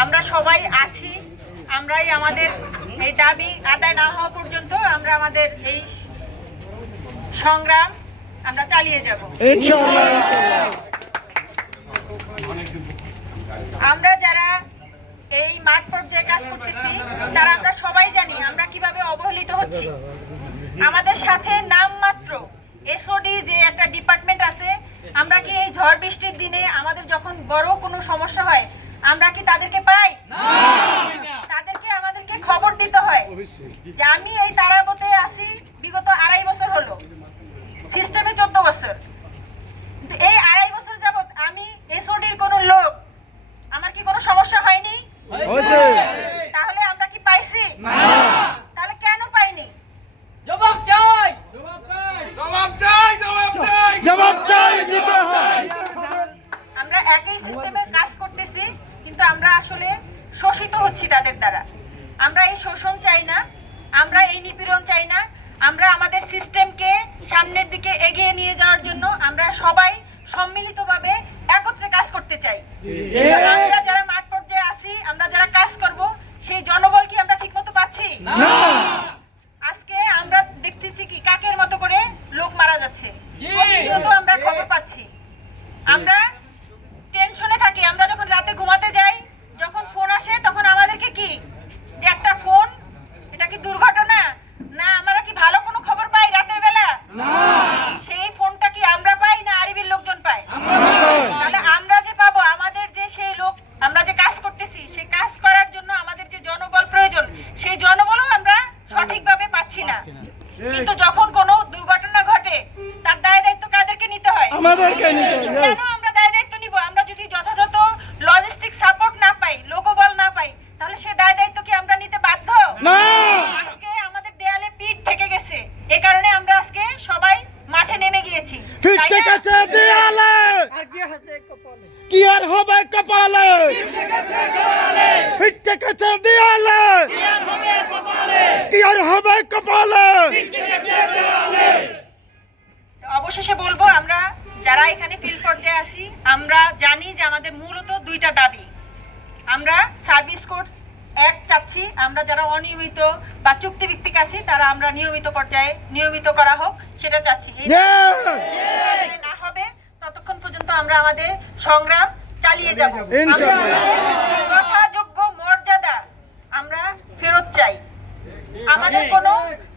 আমরা সবাই আছি, আমরাই আমাদের এই দাবি আদায় না হওয়া পর্যন্ত আমরা আমাদের এই সংগ্রাম আমরা চালিয়ে যাব। আমরা যারা এই মাঠ পর্যায়ে কাজ করতেছি, তারা আমরা সবাই জানি আমরা কীভাবে অবহেলিত হচ্ছি। আমাদের সাথে নামমাত্র এসওডি যে একটা ডিপার্টমেন্ট আছে, আমরা কি এই ঝড় বৃষ্টির দিনে আমাদের যখন বড় কোনো সমস্যা হয় আমরা কি তাদেরকে পাই? তাদেরকে আমাদেরকে খবর দিতে হয়। যে আমি এই তারাবতে আছি বিগত আড়াই বছর হলো। সিস্টেমে চোদ্দ বছর। কিন্তু এই আড়াই বছর যাবৎ আমি এসওডির কোনো লোক আমার কি কোনো সমস্যা হয়নি? তাহলে আমরা কি পাইছি? তাহলে কেন পাইনি? জবাব চাই। জবাব চাই দিতে হয়। আমরা একই সিস্টেমে আসলে শোষিত হচ্ছি তাদের দ্বারা। আমরা এই শোষণ চাই না আমরা এই নিপীড়ন চাই না আমরা আমাদের সিস্টেমকে সামনের দিকে এগিয়ে নিয়ে যাওয়ার জন্য আমরা সবাই সম্মিলিতভাবে একত্রে কাজ করতে চাই। আমরা যারা মাঠ পর্যায়ে আছি আমরা যারা কাজ করব সেই জনবল কি আমরা ঠিকমতো পাচ্ছি? আজকে আমরা দেখতেছি কি কাকের মতো করে লোক মারা যাচ্ছে জি। প্রতিনিয়ত আমরা খবর পাচ্ছি আমরা টেনশনে থাকি আমরা যখন রাতে ঘুমাতে যাই যখন ফোন আসে তখন আমাদেরকে কি যে একটা ফোন এটা কি দুর্ঘটনা না আমরা কি ভালো কোনো খবর পাই রাতের বেলা সেই ফোনটা কি আমরা পাই না আরিবির লোকজন পায় তাহলে আমরা যে পাবো আমাদের যে সেই লোক আমরা যে কাজ করতেছি সেই কাজ করার জন্য আমাদের যে জনবল প্রয়োজন সেই জনবলও আমরা সঠিকভাবে পাচ্ছি না কিন্তু যখন কোনো দুর্ঘটনা ঘটে তার দায় দায়িত্ব কাদেরকে নিতে হয় আমাদেরকে নিতে হবে, কেন yes. আমরা দায় দায়িত্ব নিব আমরা যদি যথাযথ লজিস্টিক সাপোর্ট না পাই লোকবল না পাই তাহলে সে দায় দায়িত্ব কি আমরা নিতে বাধ্য না আজকে আমাদের দেয়ালে পিঠ থেকে গেছে এই কারণে আমরা আজকে সবাই মাঠে নেমে গিয়েছি ফিরতে তাই না? কাছে দেয়ালে কি আর হবে কপালে? ফিরতে কাছে দেয়ালে কি আর হবে কপালে? অবশেষে বলব আমরা যারা এখানে ফিল্ড পর্যায়ে আছি আমরা জানি যে আমাদের মূলত দুইটা দাবি। আমরা সার্ভিস কোর্স এক চাচ্ছি আমরা যারা অনিয়মিত বা চুক্তিভিত্তিক আছি তারা আমরা নিয়মিত পর্যায়ে নিয়মিত করা হোক সেটা চাচ্ছি এই Yeah! দাবি না হবে ততক্ষণ পর্যন্ত আমরা আমাদের সংগ্রাম চালিয়ে যাব। যথাযোগ্য মর্যাদা আমরা ফেরত চাই। আমাদের কোনো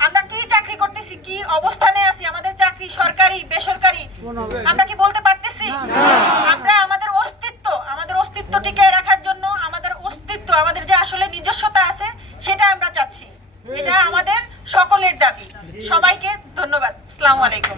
আমরা কি চাকরি করতেছি কি অবস্থানে আছি আমাদের চাকরি সরকারি বেসরকারি আমরা কি বলতে পারতেছি? আমরা আমাদের অস্তিত্ব আমাদের অস্তিত্ব টিকে রাখার জন্য আমাদের অস্তিত্ব আমাদের যে আসলে নিজস্বতা আছে সেটা আমরা চাচ্ছি। এটা আমাদের সকলের দাবি। সবাইকে ধন্যবাদ। আসসালামু আলাইকুম।